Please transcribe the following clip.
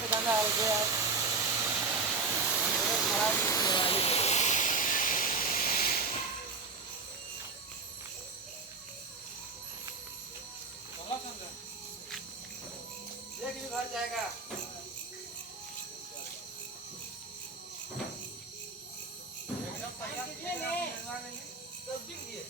पे गंदा हो गया यार। खराब देख भी घर जाएगा। एकदम तैयार सब्जी दिए।